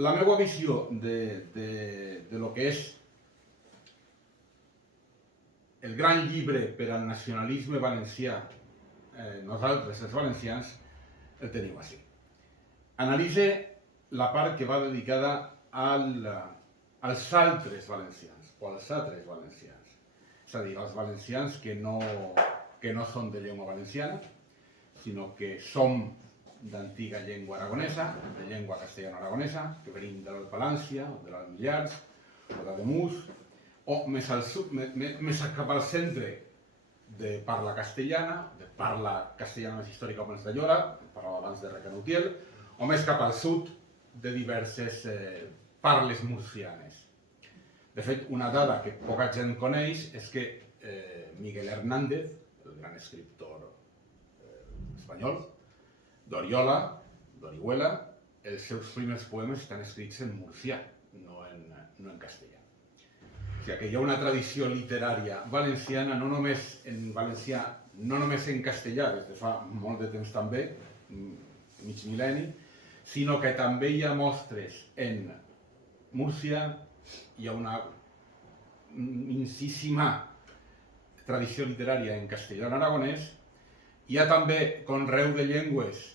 La meva visió de lo que és el gran llibre per al nacionalisme valencià, nosaltres els valencians, el teniu així. Analitza la part que va dedicada als altres valencians, o als altres valencians. És a dir, als valencians que no són de llengua valenciana, sinó que som d'antiga llengua aragonesa, de llengua castellano-aragonesa, que venim de l'Alpalància, de les Millars, o d'Ademús, o més cap al centre de parla castellana, de parla castellana més històrica com els de Llora, parlava abans de Recanutiel, o més cap al sud de diverses parles murcianes. De fet, una dada que poca gent coneix és que Miguel Hernández, el gran escriptor espanyol, d'Orihuela, els seus primers poemes estan escrits en murcià, no en castellà. O sigui que hi ha una tradició literària valenciana, no només en valencià, no només en castellà, des de fa molt de temps també, mig mil·lenni, sinó que també hi ha mostres en Múrcia, hi ha una immensíssima tradició literària en castellà en aragonès, hi ha també conreu de llengües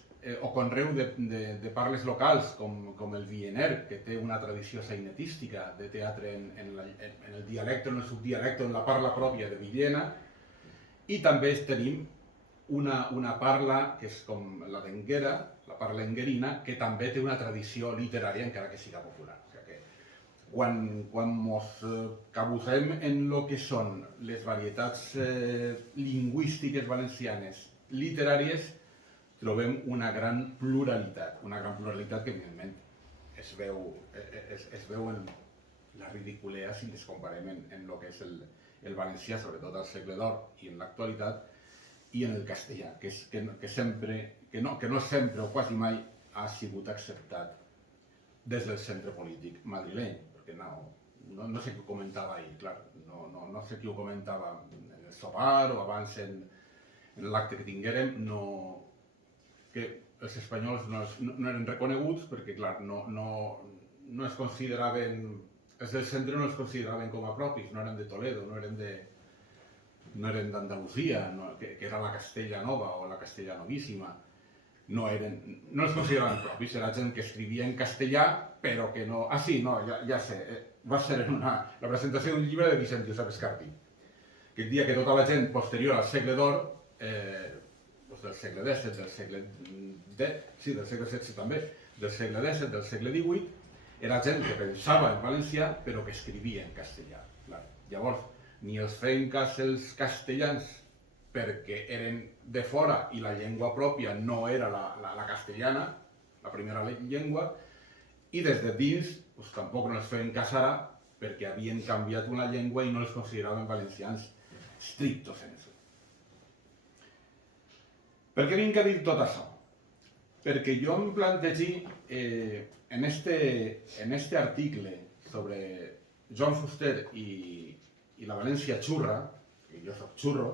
o conreu de parles locals, com el viener, que té una tradició sainetística de teatre en el dialecte, en el subdialecte, en la parla pròpia de Villena, i també tenim una parla que és com la d'Enguera, la parla enguerina, que també té una tradició literària, encara que siga popular. O sigui que quan ens cabusem en el que són les varietats lingüístiques valencianes literàries, trobem una gran pluralitat que evidentment es veu en la ridiculea si les comparem en el que és el valencià, sobretot al segle d'or i en l'actualitat, i en el castellà, que no sempre o quasi mai ha sigut acceptat des del centre polític madrileny, perquè no sé qui ho comentava ahir, clar, no sé qui ho comentava en el sopar o abans en l'acte que tinguérem, que els espanyols no eren reconeguts perquè, clar, no es consideraven, els del centre no es consideraven com a propis, no eren de Toledo, no eren d'Andalusia, que era la Castella Nova o la Castella Novíssima, no els consideraven propis, era gent que escrivia en castellà, però que no... Ah, sí, no, ja sé, va ser en la presentació d'un llibre de Vicent Josep Escarpí, que el dia que tota la gent posterior al segle d'or, del segle XVII, del segle XVI també, del segle XVII, del segle XVIII, era gent que pensava en valencià però que escrivia en castellà. Llavors, ni els feien cas els castellans perquè eren de fora i la llengua pròpia no era la castellana, la primera llengua, i des de dins tampoc no els feien cas ara perquè havien canviat una llengua i no els consideraven valencians stricto sensu. Per què vinc a dir tot això? Perquè jo em plantegi en este article sobre Joan Fuster i la València xurra, que jo soc xurro,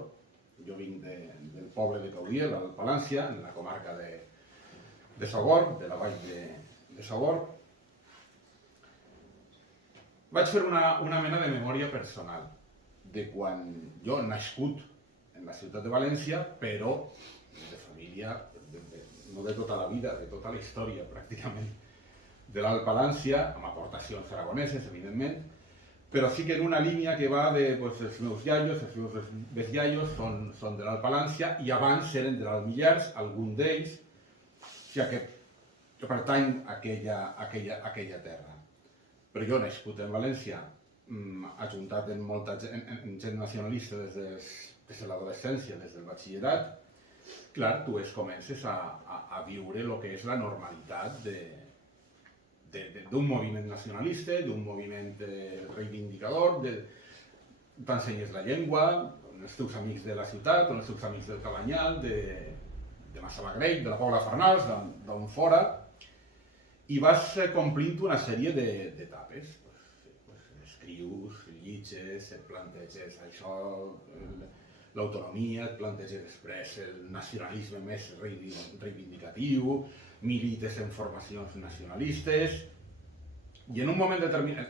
jo vinc del poble de Caudiel, al Palància, en la comarca de Sogorb, de la vall de Sogorb, vaig fer una mena de memòria personal de quan jo he nascut en la ciutat de València, però de família, no de tota la vida, de tota la història pràcticament, de l'Alt Palància, amb aportacions aragoneses, evidentment, però sí que en una línia que va de els meus iaios, els meus besllaios són de l'Alt Palància i abans eren de l'Alt Millars, algun d'ells, o sigui que pertany a aquella terra. Però jo he nascut en València, ajuntat en gent nacionalista des de l'adolescència, des del batxillerat. Clar, tu comences a viure el que és la normalitat d'un moviment nacionalista, d'un moviment reivindicador, t'ensenyes la llengua, amb els teus amics de la ciutat, amb els teus amics del Cabanyal, de Massamagrell, de la Pobla Farnals, d'on fora, i vas complint una sèrie d'etapes. Escrius, llitges, et planteges això, l'autonomia, et planteges després el nacionalisme més reivindicatiu, milites en formacions nacionalistes, I en un moment determinat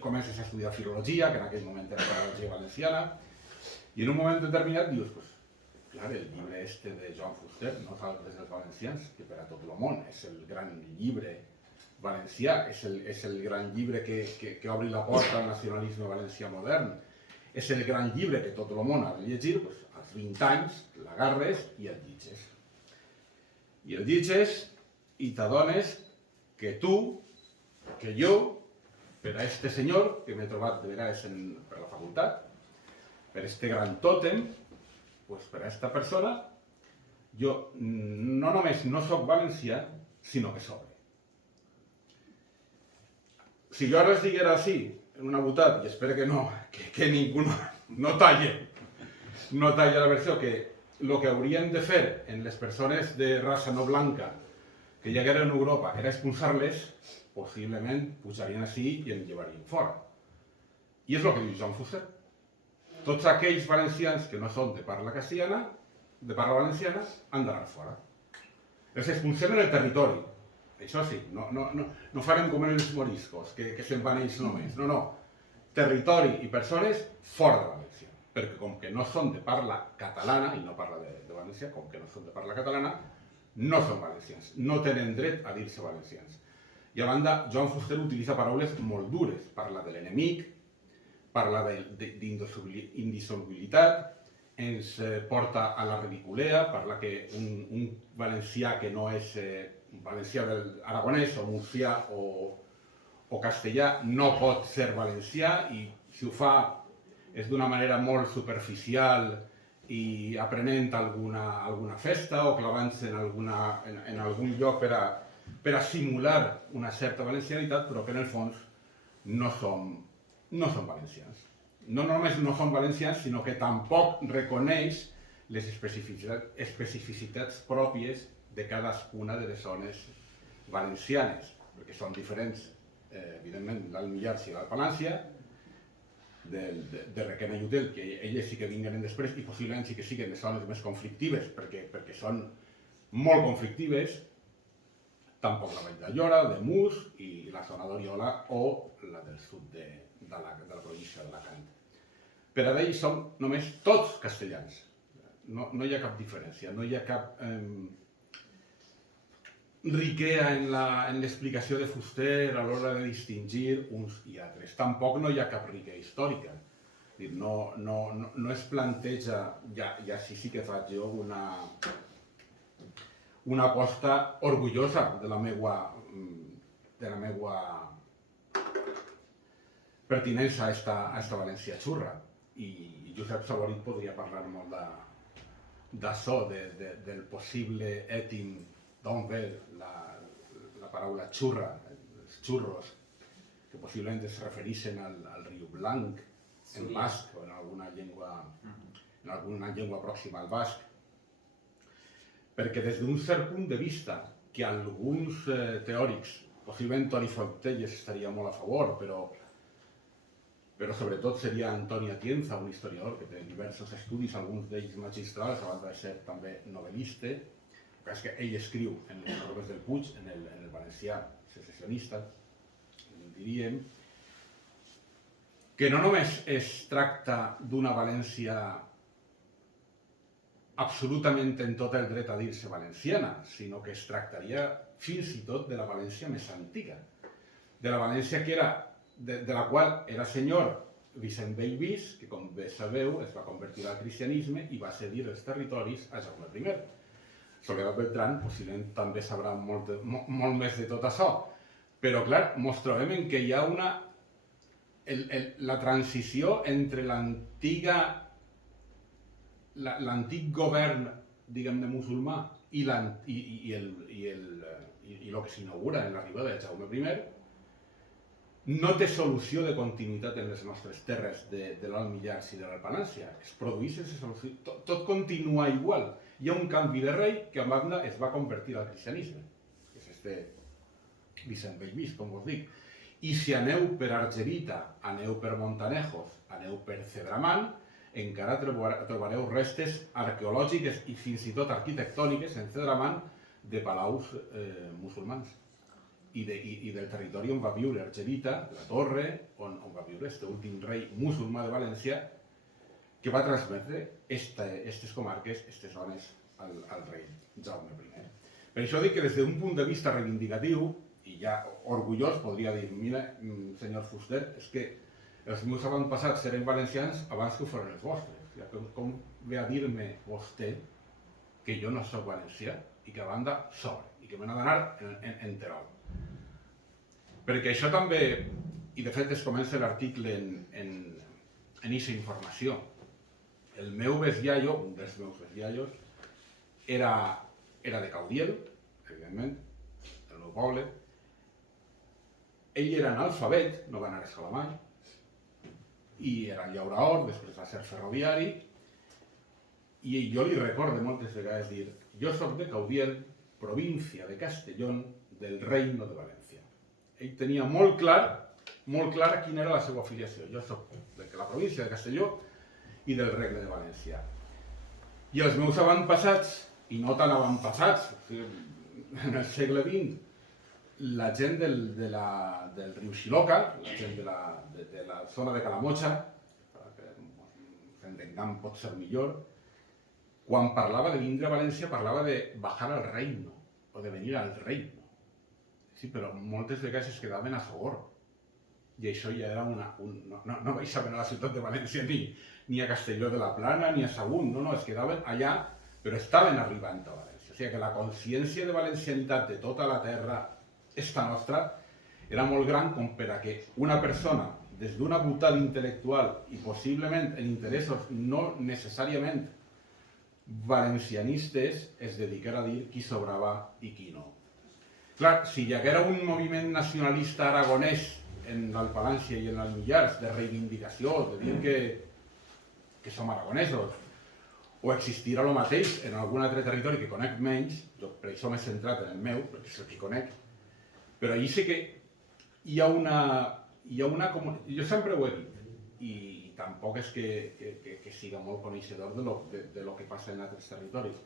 comences a estudiar filologia, que en aquell moment era filologia valenciana, i en un moment determinat dius, pues, clar, el llibre este de Joan Fuster, Nosaltres els valencians, que per a tot el món és el gran llibre valencià, és el gran llibre que obri la porta al nacionalisme valencià modern, és el gran llibre que tot el món ha de llegir, doncs, als 20 anys l'agarres i el llitges. I el llitges i t'adones que tu, que jo, per a este senyor, que m'he trobat de vegades per la facultat, per este gran tòtem, pues per a esta persona, jo no només no soc valencià, sinó que sobre. Si jo ara es diguera així, en una botat, i espero que no, que ningú no talle la versió, que el que hauríem de fer en les persones de raça no blanca que hi hagueren en Europa era expulsar-les, possiblement pujarien així i en llevarien fora. I és el que diu Joan Fuster. Tots aquells valencians que no són de parla castellana, de parla valenciana, han d'anar fora. Els expulsem en el territori. Això sí, no farem com en els moriscos, que se'n van ells només. No. Territori i persones fora de València. Perquè com que no són de parla catalana, i no parla de València, com que no són de parla catalana, no són valencians. No tenen dret a dir-se valencians. I a banda, Joan Fuster utilitza paraules molt dures. Parla de l'enemic, parla d'indissolubilitat, ens porta a la ridiculea, parla que un valencià que no és un valencià aragonès o murcià o castellà no pot ser valencià, i si ho fa és d'una manera molt superficial i aprenent alguna festa o clavant-se en algun lloc per a simular una certa valencianitat, però que en el fons no són valencians. No només no són valencians, sinó que tampoc reconeix les especificitats pròpies de cadascuna de les zones valencianes, perquè són diferents, evidentment, l'Alt Millars i l'Alt Palància, de Requena i Utiel, que elles sí que vinguen després i possiblement sí que siguin les zones més conflictives, perquè són molt conflictives, tampoc la Vall d'Allora, de Mus i la zona d'Oriola o la del sud de la província d'Alacant. Per a ells són només tots castellans. No hi ha cap diferència, no hi ha cap riquea en l'explicació de Fuster a l'hora de distingir uns i altres. Tampoc no hi ha cap riquea històrica. No es planteja, i així sí que faig jo una aposta orgullosa de la meva pertinença a esta València xurra. I Josep Saborit podria parlar molt d'això, del possible ètim d'on ve la paraula xurra, els xurros, que possiblement es refereixen al riu Blanc, en basc o en alguna llengua pròxima al basc. Perquè des d'un cert punt de vista, que alguns teòrics, possiblement Toni Fontelles estaria molt a favor, però sobretot seria Antoni Atienza, un historiador que té diversos estudis, alguns d'ells magistrals, a banda de ser també novel·lista, que és que ell escriu en les Normes del Puig, en el valencià secessionista, diríem, que no només es tracta d'una València absolutament en tot el dret a dir-se valenciana, sinó que es tractaria fins i tot de la València més antiga, de la València que era de la qual era senyor Vicent Bellvís, que com bé sabeu es va convertir al cristianisme i va cedir els territoris a Jaume I. Soledad Beltrán possiblement també sabrà molt més de tot això, però clar, ens trobem en què hi ha la transició entre l'antic govern, diguem-ne, musulmà i el que s'inaugura en l'arribada de Jaume I, no té solució de continuïtat en les nostres terres de l'Alt Millars i de l'Alt Palància. Es produeix sense solució. Tot continua igual. Hi ha un canvi de rei que a banda es va convertir al cristianisme, que és este Vicent Bellvís, com us dic. I si aneu per Argerita, aneu per Montanejos, aneu per Cedramant, encara trobareu restes arqueològiques i fins i tot arquitectòniques en Cedramant de palaus musulmans. i del territori on va viure Argelita, la torre, on va viure aquest últim rei musulmà de València, que va transmetre aquestes comarques, aquestes zones, al rei Jaume I. Per això dic que des d'un punt de vista reivindicatiu, i ja orgullós, podria dir, mira, senyor Fuster, és que els meus avantpassats eren valencians abans que ho foren els vostres. Com ve a dir-me vostè que jo no soc valencià i que a banda sobre, i que me n'ha d'anar en Terol? Perquè això també, i de fet es comença l'article en aquesta informació, el meu bestiallo, un dels meus bestiallos, era de Caudiel, evidentment, del meu poble. Ell era analfabet, no va anar a escola mai, i era llauraor, després va ser ferroviari, i jo li recordo moltes vegades dir: jo soc de Caudiel, província de Castellón, del Reino de València. Ell tenia molt clar quina era la seva afiliació. Jo soc de la província de Castelló i del Regne de València. I els meus avantpassats, i no tan avantpassats, en el segle XX, la gent del riu Xiloca, la gent de la zona de Calamotxa, que ens entenguem pot ser millor, quan parlava de vindre a València parlava de bajar al reino, o de venir al reino. Sí, però moltes vegades es quedaven a Sogorb. I això ja era no baixaven a la ciutat de València ni a Castelló de la Plana ni a Sagunt, no, es quedaven allà, però estaven arribant a València. O sigui que la consciència de valencianitat de tota la terra, esta nostra, era molt gran com per a que una persona, des d'una voluntat intel·lectual i possiblement en interessos no necessàriament valencianistes, es dedicara a dir qui sobrava i qui no. Clar, si hi haguera un moviment nacionalista aragonès en l'Alpalància i en el Millars, de reivindicació, de dir que som aragonesos, o existirà el mateix en algun altre territori que conec menys, jo per això m'he centrat en el meu, perquè és el que conec, però allí sí que hi ha una... Jo sempre ho he dit, i tampoc és que siga molt coneixedor de lo que passa en altres territoris,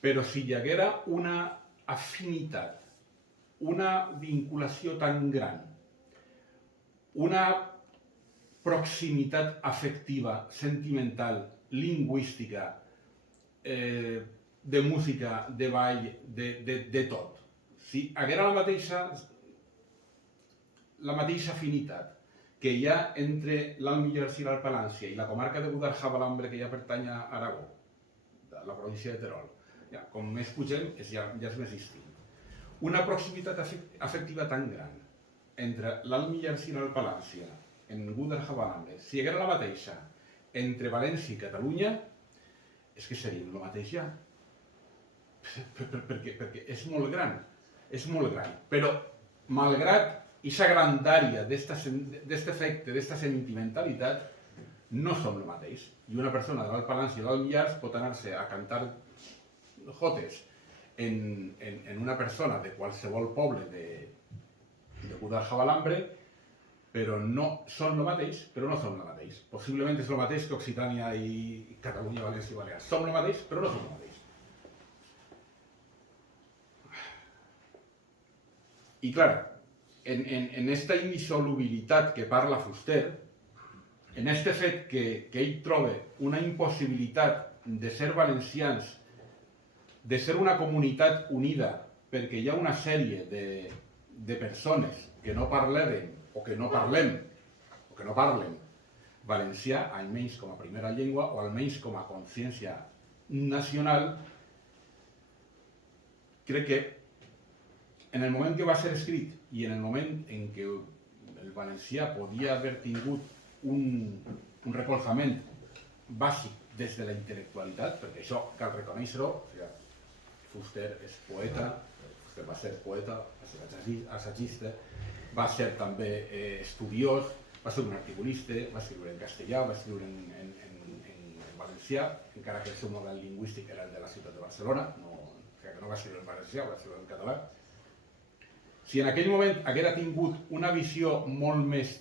però si hi haguera una afinitat, una vinculació tan gran, una proximitat afectiva, sentimental, lingüística, de música, de ball, de tot. Si hi haguera la mateixa afinitat que hi ha entre l'Alt Millars i l'Alpalància i la comarca de Guadaljara-Balambre, que ja pertany a Aragó, de la província de Terol, com més pugem ja és més distint. Una proximitat afectiva tan gran entre l'Alt Millars i l'Alpalància en Guadaljara-Balambre, si hi haguera la mateixa entre València i Catalunya, és que seríem el mateix ja. Perquè és molt gran, però malgrat aquesta grandària d'aquest efecte, d'aquesta sentimentalitat, no som el mateix. I una persona de l'Alpalància i l'Alt Millars pot anar-se a cantar jotes en una persona de qualsevol poble de Guadaljara-Balambre, però no són el mateix, però no són el mateix. Possiblement és el mateix que Occitània i Catalunya, València i Balears. Som el mateix, però no som el mateix. I clar, en aquesta indissolubilitat que parla Fuster, en aquest fet que ell troba una impossibilitat de ser valencians, de ser una comunitat unida, perquè hi ha una sèrie de persones que no parlem o que no parlen valencià, almenys com a primera llengua o almenys com a consciència nacional, crec que en el moment que va ser escrit i en el moment en què el valencià podia haver tingut un recolzament bàsic des de la intel·lectualitat, perquè això cal reconèixer-ho, Fuster és poeta, Fuster va ser poeta, va ser assagista, va ser també estudiós, va ser un articulista, va escriure en castellà, va escriure en valencià, encara que el seu model lingüístic era el de la ciutat de Barcelona, no va escriure en valencià, va escriure en català. Si en aquell moment haguera tingut una visió molt més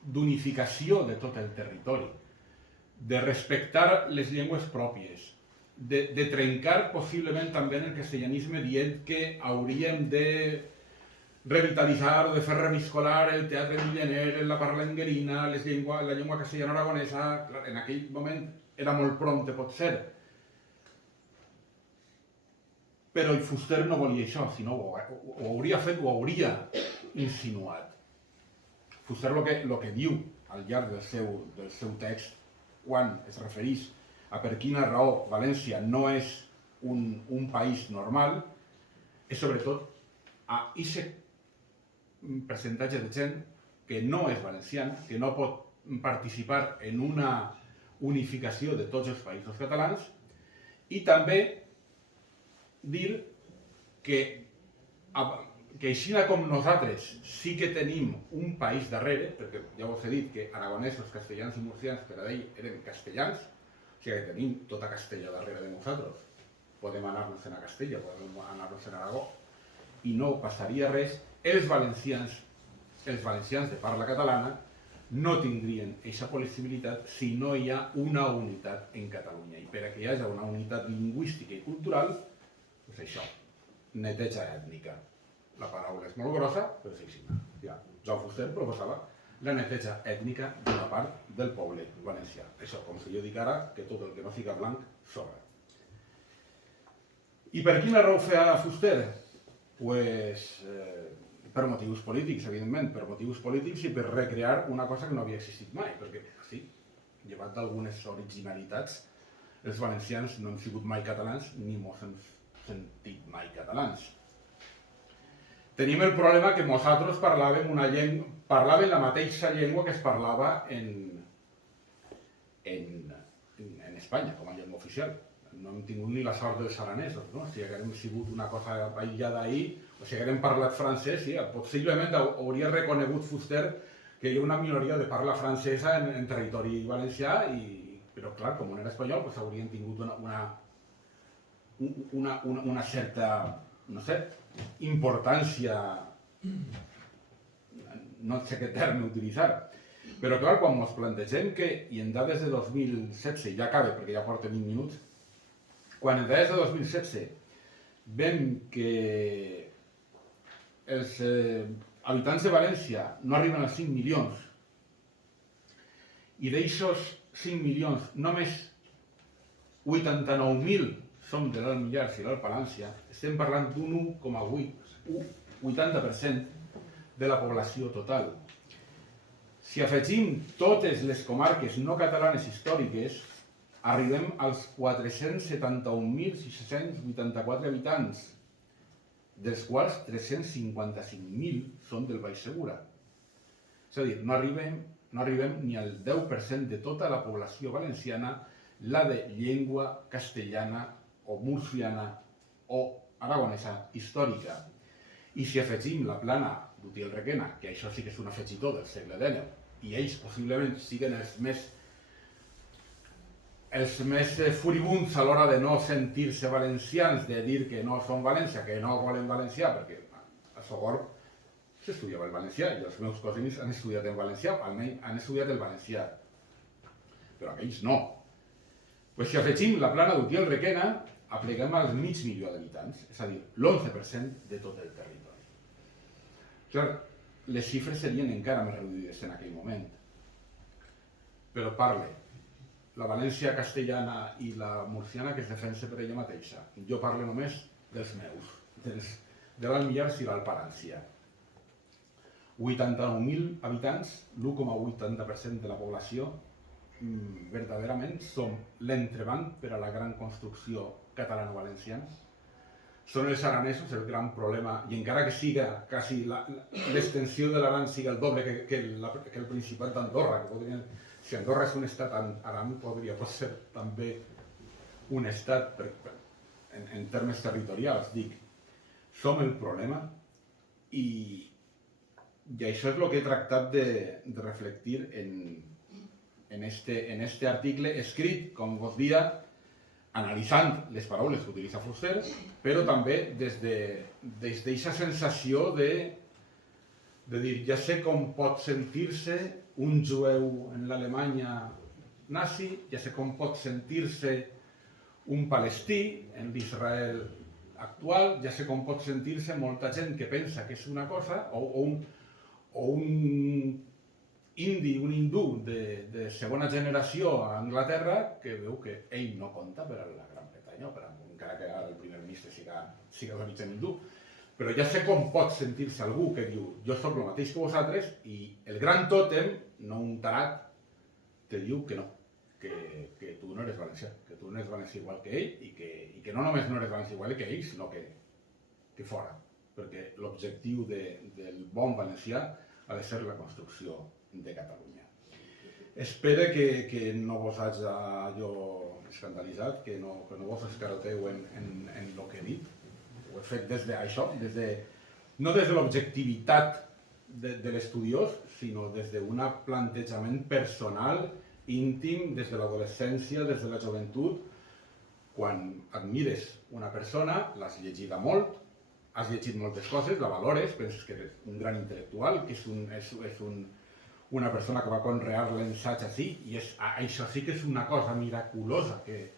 d'unificació de tot el territori, de respectar les llengües pròpies, de trencar possiblement també en el castellanisme dient que hauríem de revitalitzar o de fer reviscolar el teatre millener, la parla enguerina, la llengua castellana aragonesa. Clar, en aquell moment era molt prompte, pot ser. Però el Fuster no volia això, sinó ho hauria fet, ho hauria insinuat. Fuster el que diu al llarg del seu text, quan es refereix a per quina raó València no és un país normal, és sobretot a aquest percentatge de gent que no és valenciana, que no pot participar en una unificació de tots els països catalans, i també dir que així com nosaltres sí que tenim un país darrere, perquè ja us he dit que aragonesos, castellans i murcians per a ell eren castellans, o sigui que tenim tota Castella darrere de nosaltres, podem anar-nos a Castella, podem anar-nos a Aragó, i no passaria res. Els valencians de parla catalana no tindrien aquesta possibilitat si no hi ha una unitat en Catalunya. I per a que hi hagi una unitat lingüística i cultural, doncs això, neteja ètnica. La paraula és molt grossa, però és així. Ja, Joan Fuster proposava la neteja ètnica d'una part del poble valencià. Això, com si jo dic ara, que tot el que no siga blanc sobra. I per quina raó feia Fuster? Pues per motius polítics, evidentment, per motius polítics i per recrear una cosa que no havia existit mai, perquè, sí, llevat d'algunes originalitats, els valencians no hem sigut mai catalans ni mos hem sentit mai catalans. Tenim el problema que nosaltres parlàvem la mateixa llengua que es parlava en Espanya, com a llengua oficial. No hem tingut ni la sort dels aranesos, no? Si haguem sigut una cosa aïllada ahir, o si haguem parlat francès, sí, possiblement hauria reconegut Fuster que hi ha una minoria de parla francesa en territori valencià, però clar, com era espanyol, haurien tingut una certa, no sé, importància, no sé què terme utilitzar. Però clar, quan ens plantegem que, i en dades de 2016, ja acaba perquè ja porta 20 minuts, quan en dades de 2016 veiem que els habitants de València no arriben als 5 milions i d'aixòs 5 milions només 89.000 som de l'Alt Millars i l'Alt Palància, estem parlant d'un 1,80% de la població total. Si afegim totes les comarques no catalanes històriques, arribem als 471.684 habitants, dels quals 355.000 són del Baix Segura. És a dir, no arribem ni al 10% de tota la població valenciana, la de llengua castellana o murciana o aragonesa històrica. I si afegim la plana d'Utiel-Requena, que això sí que és un afegitó del segle XIX, i ells possiblement siguen els més furibunds a l'hora de no sentir-se valencians, de dir que no són València, que no volen valencià, perquè a Sogorb s'estudiava el valencià i els meus cosins han estudiat en valencià, almenys han estudiat el valencià, però aquells no. Si afegim la plana d'Utiel-Requena, apleguem al mig milió d'habitants, és a dir, l'11% de tot el territori. Clar, les xifres serien encara més reduïdes en aquell moment, però parle la València castellana i la murciana que es defensa per ella mateixa. Jo parlo només dels meus, de l'Alt Millars i l'Alt Palància. 89.000 habitants, l'1,80% de la població, verdaderament som l'entrebanc per a la gran construcció catalano-valenciana. Són els aranesos el gran problema, i encara que siga quasi l'extensió de l'Aran siga el doble que el Principat d'Andorra, si Andorra és un estat, Aran podria ser també un estat en termes territorials, dic. Som el problema i això és el que he tractat de reflectir en este article escrit, com vos dia, analitzant les paraules que utilitza Fuster, però també des d'aquesta sensació de dir, ja sé com pot sentir-se un jueu en l'Alemanya nazi, ja sé com pot sentir-se un palestí en l'Israel actual, ja sé com pot sentir-se molta gent que pensa que és una cosa, o un indi, un hindú de segona generació a Anglaterra que veu que ell no compta per a la Gran Bretanya, encara que ara el primer ministre siga d'origen hindú. Però ja sé com pot sentir-se algú que diu jo sóc el mateix que vosaltres i el gran tòtem, no un tarat, te diu que no, que tu no eres valencià, que tu no eres valencià igual que ell i que no només no eres valencià igual que ell, sinó que fora. Perquè l'objectiu del bon valencià ha de ser la construcció de Catalunya. Espero que no vos haja jo escandalitzat, que no vos escaroteu en el que he dit. Ho he fet des d'això, no des de l'objectivitat de l'estudiós, sinó des d'un plantejament personal, íntim, des de l'adolescència, des de la joventut. Quan admires una persona, l'has llegida molt, has llegit moltes coses, la valores, penses que és un gran intel·lectual, que és una persona que va conrear l'ensaig així, i això sí que és una cosa miraculosa, que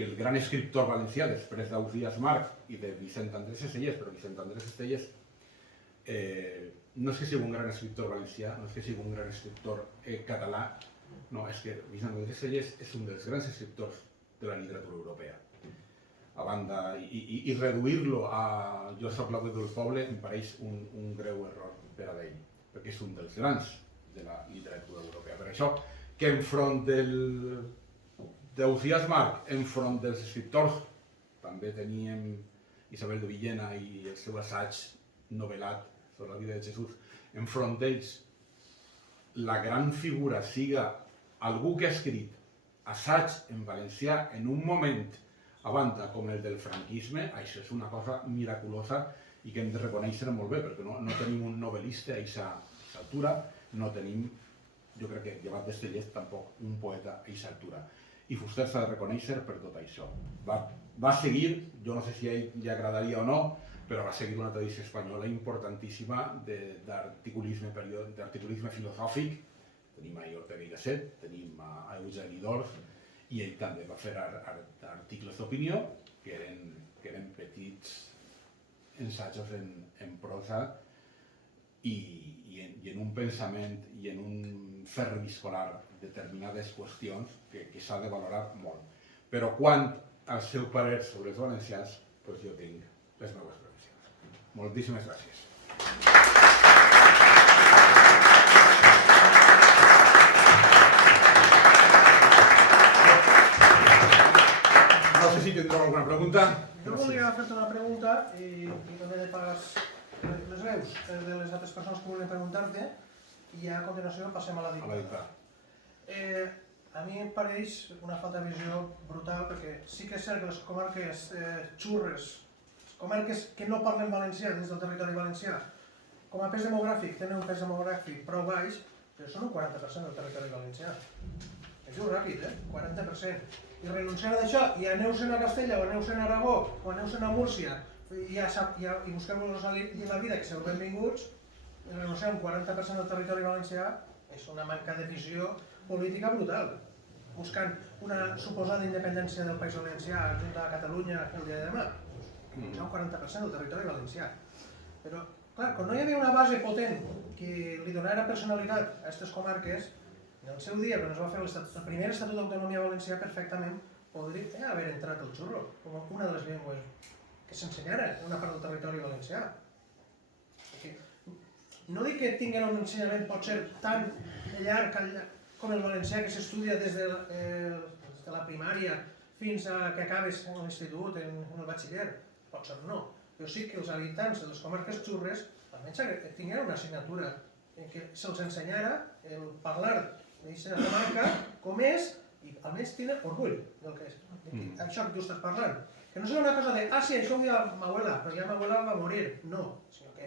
el gran escriptor valencià, després d'Ausiàs March i de Vicent Andrés Estelles, però Vicent Andrés Estelles no és que sigui un gran escriptor valencià, no és que sigui un gran escriptor català, no, és que Vicent Andrés Estelles és un dels grans escriptors de la literatura europea. A banda, i reduir-lo a jo soc l'avui del poble em pareix un greu error per a ell, perquè és un dels grans de la literatura europea. Per això que enfront d'Ausiàs March, enfront dels escriptors, també teníem Isabel de Villena i el seu assaig novel·lat sobre la vida de Jesús, enfront d'ells la gran figura siga algú que ha escrit assaig en valencià en un moment a banda com el del franquisme, això és una cosa miraculosa i que hem de reconèixer molt bé, perquè no tenim un novel·lista a aquesta altura, no tenim, jo crec que llevat d'Estellés, tampoc un poeta a aquesta altura. I Fuster s'ha de reconèixer per tot això. Va seguir, jo no sé si a ell li agradaria o no, però va seguir una tradició espanyola importantíssima d'articulisme filosòfic. Tenim a Ortega i Gasset, tenim a Eugeni d'Ors, i ell també va fer articles d'opinió que eren petits ensajos en prosa i en un pensament i en un fer reviscolar determinades qüestions que s'ha de valorar molt. Però quant al seu parer sobre els valencians, doncs jo tinc les meves previsions. Moltíssimes gràcies. No sé si tindreu alguna pregunta. Jo voldria fer-te una pregunta i també de pas les veus de les altres persones que volen preguntar-te i a continuació passem a la dictada. A mi em pareix una falta de visió brutal perquè sí que és cert que les comarques xurres, comarques que no parlen valencià dins del territori valencià, com a pes demogràfic tenen un pes demogràfic prou baix, però són un 40% del territori valencià. Es diu ràpid, 40%. I renunciant a això, i aneu-se'n a Castella, o aneu-se'n a Aragó, o aneu-se'n a Múrcia, i busqueu-vos la vida, que sou benvinguts, i renunciar a un 40% del territori valencià és una manca de visió política brutal. Buscant una suposada independència del País Valencià junt a Catalunya el dia de demà. És un 40% del territori valencià. Però, clar, quan no hi havia una base potent que li donara personalitat a aquestes comarques, en el seu dia, quan es va fer el primer Estatut d'Autonomia Valencià, perfectament podria haver entrat el xurro com una de les llengües que s'ensenyara en una part del territori valencià. No dic que tinguin un ensenyament pot ser tan llarg com el valencià que s'estudia des de la primària fins a que acabes en l'institut, en el batxiller. Pot ser no. Però sí que els habitants de les comarques xurres almenys tinguin una assignatura en què se'ls ensenyara el parlar d'aquesta comarca com és i almenys tenen orgull del que és. Això que tu estàs parlant. Que no sigui una cosa de, sí, això ho deia ma abuela, però ja ma abuela va morir. No, sinó que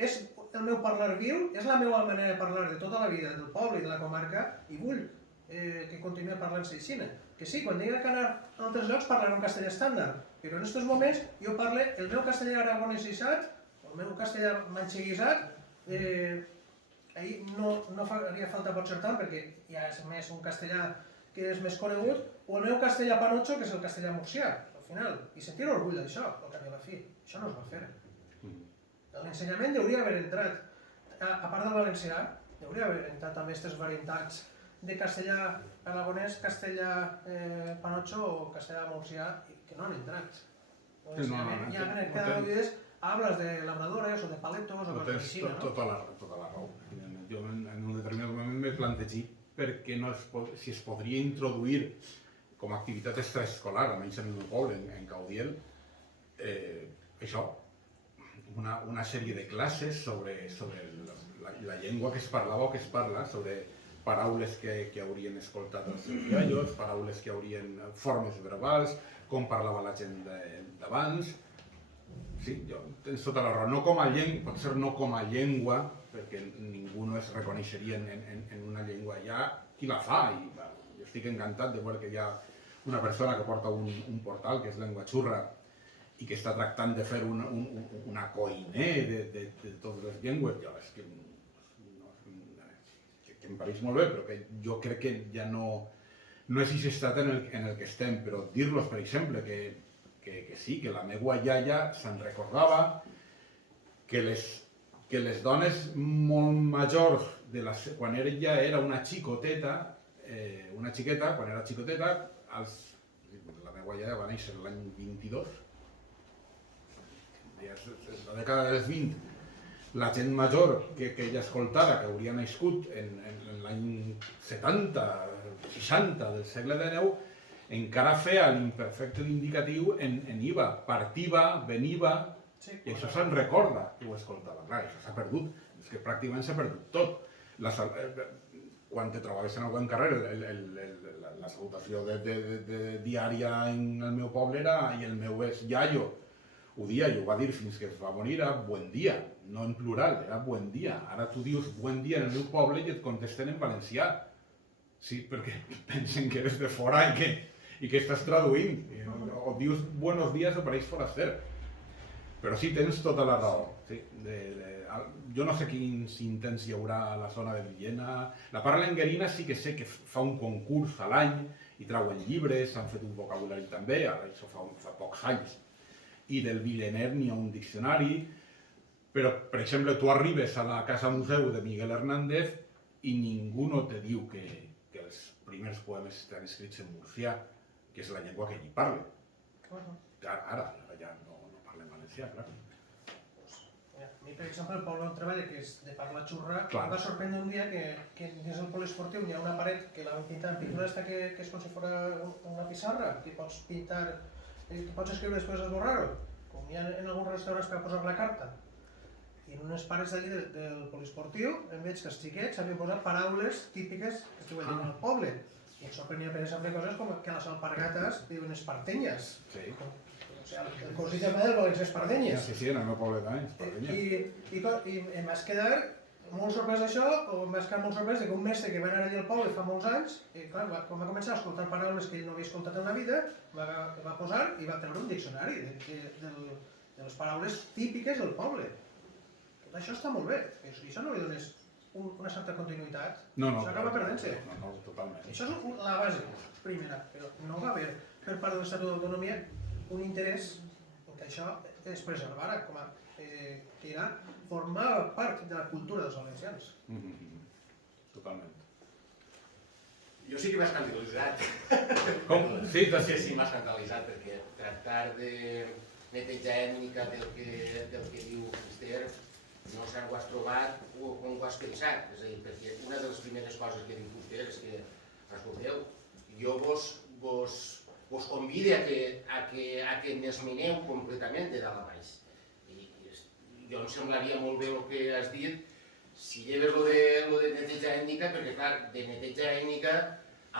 és el meu parlar viu, és la meva manera de parlar de tota la vida, del poble i de la comarca, i vull que continuï parlant-se així. Que sí, quan digui que anar a altres llocs parlaré un castellà estàndard, però en aquests moments jo parlo el meu castellà aragonesisat, el meu castellà manxeguisat, ahir no faria falta potser tant, perquè ja és més un castellà que és més conegut, o el meu castellà panotxo, que és el castellà murcià, al final. I sentir orgull d'això, al cap i a la fi. Això no es va fer. L'ensenyament hauria d'haver entrat, a part del valencià, hauria d'haver entrat també aquestes varietats de castellà aragonès, castellà panotxo o castellà murcià, que no han entrat. L'ensenyament ja cada vegada hablas de labradores o de paletos o coses així, no? Tota la raó. Jo en un determinat moment me plantegé perquè si es podria introduir com a activitat extraescolar, almenys en el meu poble, en Caudiel, això, una sèrie de classes sobre la llengua que es parlava o que es parla, sobre paraules que haurien escoltat els seus iaios, paraules que haurien formes verbals, com parlava la gent d'abans. Sí, tens tota la raó. No com a llengua, potser no com a llengua, perquè ningú no es reconeixeria en una llengua. Hi ha qui la fa i jo estic encantat de veure que hi ha una persona que porta un portal que és Llengua Xurra i que està tractant de fer una coiner de totes les llengües. Jo és que em pareix molt bé, però que jo crec que ja no és aquest estat en el que estem, però dir-los, per exemple, que sí, que la meva iaia se'n recordava que les dones molt majors, quan ella era una xicoteta, quan era xicoteta, la meva iaia va néixer l'any 22, la dècada dels 20, la gent major que ella escoltava, que hauria nascut en l'any 70, 60 del segle XIX, encara feia l'imperfecte l'indicatiu en IVA, partiva, veniva, i això se'n recorda que ho escoltava. Clar, això s'ha perdut, és que pràcticament s'ha perdut tot. Quan te trobaves en algun carrer, la salutació diària en el meu poble era, i el meu és iaio, ho dia, i ho va dir fins que es va morir, era buen dia, no en plural, era buen dia. Ara tu dius buen dia en el meu poble i et contesten en valencià. Sí, perquè pensen que eres de fora i que estàs traduint. O dius buenos días o pareix foraster. Però sí, tens tota la raó. Jo no sé quins intents hi haurà a la zona de Villena. La Parla Enguerina sí que sé que fa un concurs a l'any i trauen llibres, han fet un vocabulari també, això fa pocs anys. I del Villener n'hi ha un diccionari, però, per exemple, tu arribes a la Casa Museu de Miguel Hernández i ningú no te diu que els primers poemes estan escrits en murcià, que és la llengua que ell parla. Ara ja no parlem valencià, clar. A mi, per exemple, el poble on treballa, que és de parla xurra, em va sorprendre un dia que dins el poliesportiu hi ha una paret que l'han pintat en pintura esta que és com si fos una pissarra, que pots pintar, que pots escriure després esborrar-ho, com hi ha en alguns restaurants per posar la carta. I en unes parets d'allí del poliesportiu em veig que els xiquets havien posat paraules típiques que es diuen al poble. I em sorprenia, per exemple, coses com que a les alpargates diuen espardenyes. O sigui, el cosí també del valencià espardenyes. Sí, en el meu poble també, espardenyes. I em vas quedar molt sorprès d'això, o em vas quedar molt sorprès que un mestre que va anar allà al poble fa molts anys, clar, quan va començar a escoltar paraules que ell no havia escoltat en la vida, va posar i va treure un diccionari de les paraules típiques del poble. Tot això està molt bé, i això no li dones una certa continuïtat, això acaba perdent-se. No, totalment. Això és la base primera, però no va haver per part de l'Estatut d'Autonomia un interès en que això es preservara com a que era formar part de la cultura dels valencians. Totalment. Jo sí que m'ha escandalitzat. Com? Sí, Sí, m'ha escandalitzat, perquè tractar de netejar ètnica del que diu Fuster no sé on ho has trobat o on ho has pensat. És a dir, perquè una de les primeres coses que diu Fuster és que, escolteu, jo vos convide a que n'esmineu completament de dalt a baix. Jo em semblaria molt bé el que has dit si lleves lo de neteja ètnica, perquè clar, de neteja ètnica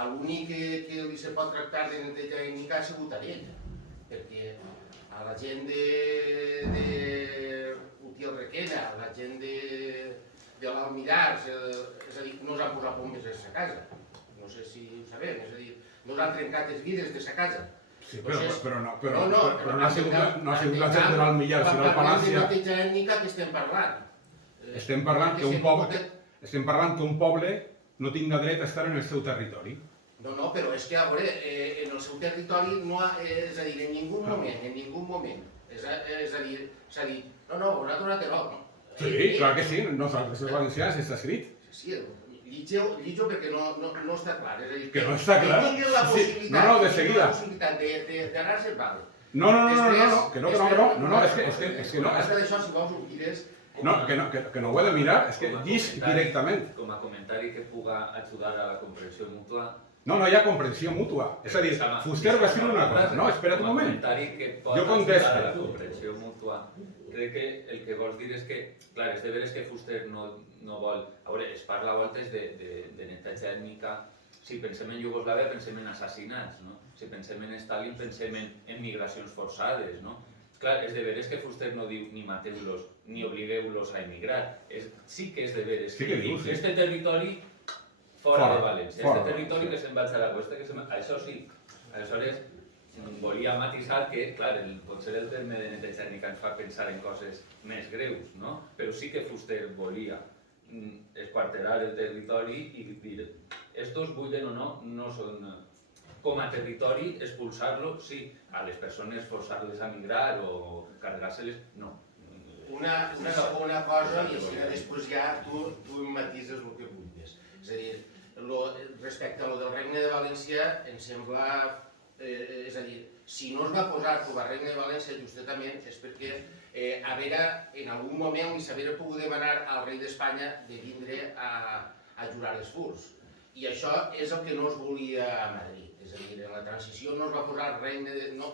l'únic que li se pot tractar de neteja ètnica ha sigut a ella, perquè a la gent de Utiel Requena, a la gent de l'Alt Millars, és a dir, no s'han posat bombes a sa casa, no sé si ho sabem, és a dir, no s'han trencat els vidres de sa casa. Sí, però no ha sigut la gent de l'Alt Millars, sinó el Palàcia. Quan parlem de neteja ètnica, què estem parlant? Estem parlant que un poble no tinga dret a estar en el seu territori. No, però és que, a veure, en el seu territori, és a dir, en ningú moment, és a dir, s'ha dit, no, vosaltres a Terol, no? Sí, clar que sí, nosaltres els valencians està escrit. Sí, llitjo perquè no està clar, és a dir, que no està clar. Que tinguin la possibilitat d'anar-se, vale. No, que no, és que no. Abans d'això, si vols, ho mires... No, que no ho he de mirar, és que llisc directament. Com a comentari que puga ajudar a la comprensió mútua... No hi ha comprensió mútua. És a dir, Fuster va escriure una cosa. No, espera't un moment. Jo contesto. A la comprensió mútua. Crec que el que vols dir és que, clar, és de veres que Fuster no vol... A veure, es parla a voltes de neteja ètnica. Si pensem en Iugoslàvia, pensem en assassinats, no? Si pensem en Stalin, pensem en migracions forçades, no? Clar, és de veres que Fuster no diu ni mateu-los ni obligueu-los a emigrar. Sí que és de veres que diu este territori fora de València, este territori que se'n va a Zaragoza, això sí. Aleshores, volia matisar que, clar, potser el terme de neteja ètnica ens fa pensar en coses més greus, no? Però sí que Fuster volia esquarterar el territori i dir, estos bullen o no són... Com a territori, expulsar-lo, sí. A les persones forçar-les a migrar o carregar-se-les, no. Una segona cosa, i així després ja tu em matises el que vulguis. És a dir, respecte a lo del Regne de València, em sembla... És a dir, si no es va posar com a Regne de València justament és perquè a veure, en algun moment li s'havia pogut demanar al rei d'Espanya de vindre a jurar els furs. I això és el que no es volia a Madrid. És a dir, en la transició no es va posar el regne de... No,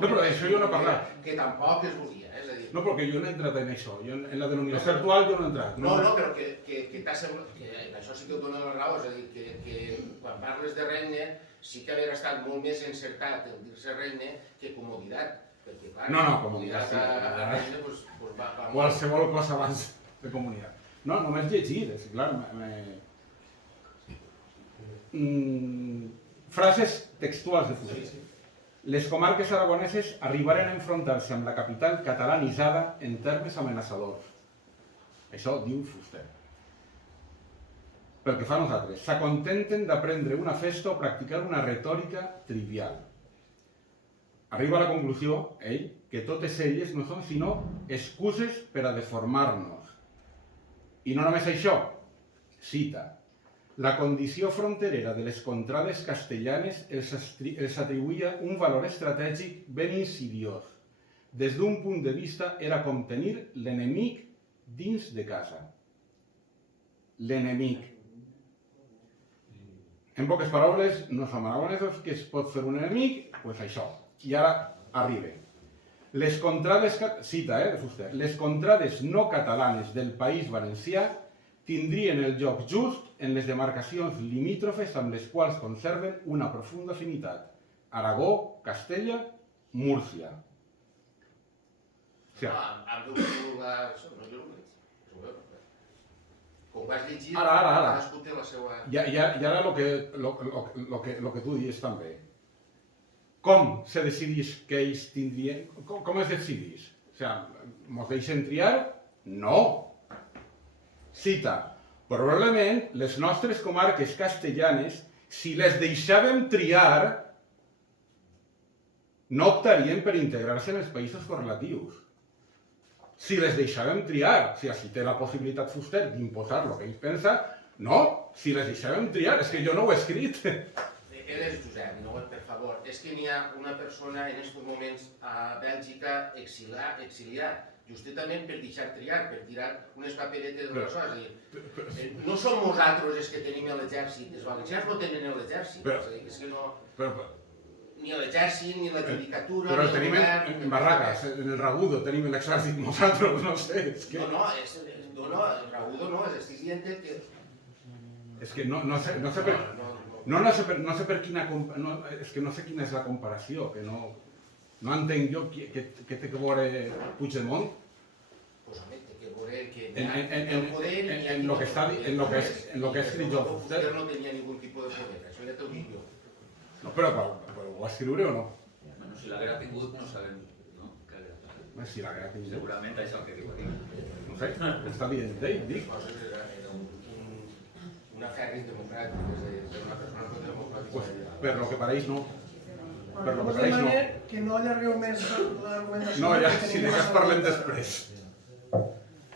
però d'això jo no he parlat. Que tampoc es volia, és a dir... No, perquè jo no he entrat en això. En la denominació actual jo no he entrat. No, però que t'ha semblat... En això sí que ho dono la raó, és a dir, que quan parles de regne sí que haver estat molt més encertat en dir-se regne que comoditat. Perquè, clar, comoditat sí. A regne, doncs va... Qualsevol cosa abans de comunitat. No, només llegir, és clar... Frases textuals de Fuster. Les comarques aragoneses arribaren a enfrontar-se amb la capital catalanitzada en termes amenaçadors. Això diu Fuster. Pel que fa a nosaltres, s'acontenten d'aprendre una festa o practicar una retòrica trivial. Arriba a la conclusió, ell, que totes elles no són sinó excuses per a deformar-nos. I no només això, cita, la condició fronterera de les contrades castellanes els atribuïa un valor estratègic ben insidiós. Des d'un punt de vista era com tenir l'enemic dins de casa. L'enemic. En poques paraules, no som aragonesos, que es pot fer un enemic? Doncs això. I ara arriba. Les contrades, cita de Fuster, les contrades no catalanes del País Valencià tindrien el lloc just en les demarcacions limítrofes amb les quals conserven una profunda afinitat. Aragó, Castella, Múrcia. Com vas llegir, ara. cadascú té la seva... I ara el que tu dius també. Com se decidís que ells tindrien... Com es decidís? O sigui, mos deixen triar? No. Cita, probablement les nostres comarques castellanes, si les deixàvem triar, no optarien per integrar-se en els països correlatius. Si les deixàvem triar, si així té la possibilitat Fuster d'imposar el que ell pensa, no, si les deixàvem triar, és que jo no ho he escrit. Eres Josep, no, per favor, és que n'hi ha una persona en aquests moments a Bèlgica exiliat, justament per deixar triar, per tirar unes paperetes de les coses. No som nosaltres els que tenim l'exèrcit, els valencians no tenen l'exèrcit, és que no... Ni l'exèrcit, ni la judicatura, però el tenim en barraques, en el Ragudo tenim l'exèrcit nosaltres, no sé, és que... No, el Ragudo no, estic dient que... És que no sé per quina... És que no sé quina és la comparació, que no entenc jo què té que veure Puigdemont. Pues home, té que veure que el poder... En lo que ha escrit jo. Fuster no tenia ningún tipus de poder, això ja t'ho dic jo. No, però ho va escriure o no? Bueno, si l'haguera tingut no sabem, no? Si l'haguera tingut. Segurament això que diu aquí. No sé, està dient d'ell, dic. Era un afèrrim democràtic, és a dir, una persona democràtica. pues, per lo que pareix no. Per lo que Us pareix no. demane que no allargueu més l'argumentació. No, ja, perquè si tenim de cas massa parlem temps. després.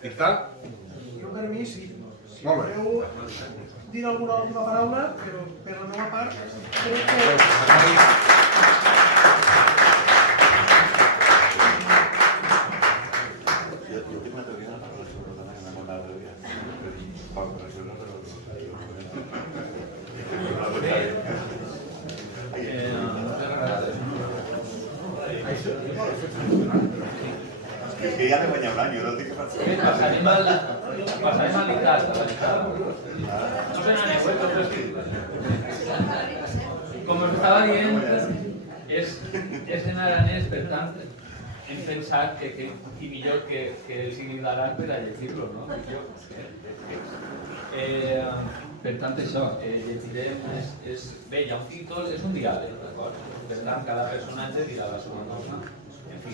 Dictar? Jo per mi sí. Si Molt bé. voleu dir alguna paraula, però per la meva part crec que... Jo tinc una teoria amb relació a la meva mona de dia. Poc relacionada, és que ja de guanyar un any, jo no tinc que pensar. Passarem a l'ICAT. No se n'aneu, tots els com us estava dient, és en aranès, per tant, hem pensat que qui millor que el Sigli d'Aran per a llegir-lo, no? Per tant, això, llegirem, bé, hi ha un títol, és un diàleg, d'acord? Per tant, cada personatge dirà la seva cosa. En fi,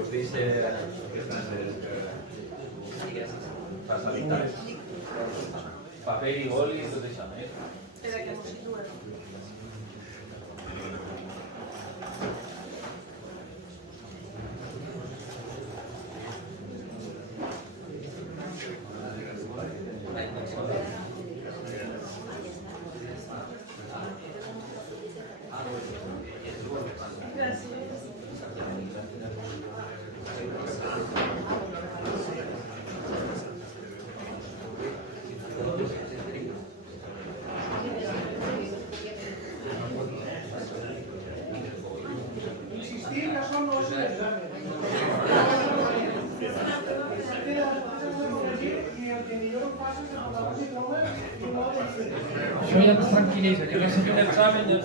us deixo facilitats. Paper i boli i tot això, Per a que ens situem. Insistir que això no és un examen. I el que millor em passa és que quan la si troba i no ha de fer. Això ja ens tranquil·litza, que no sigui un examen, ja...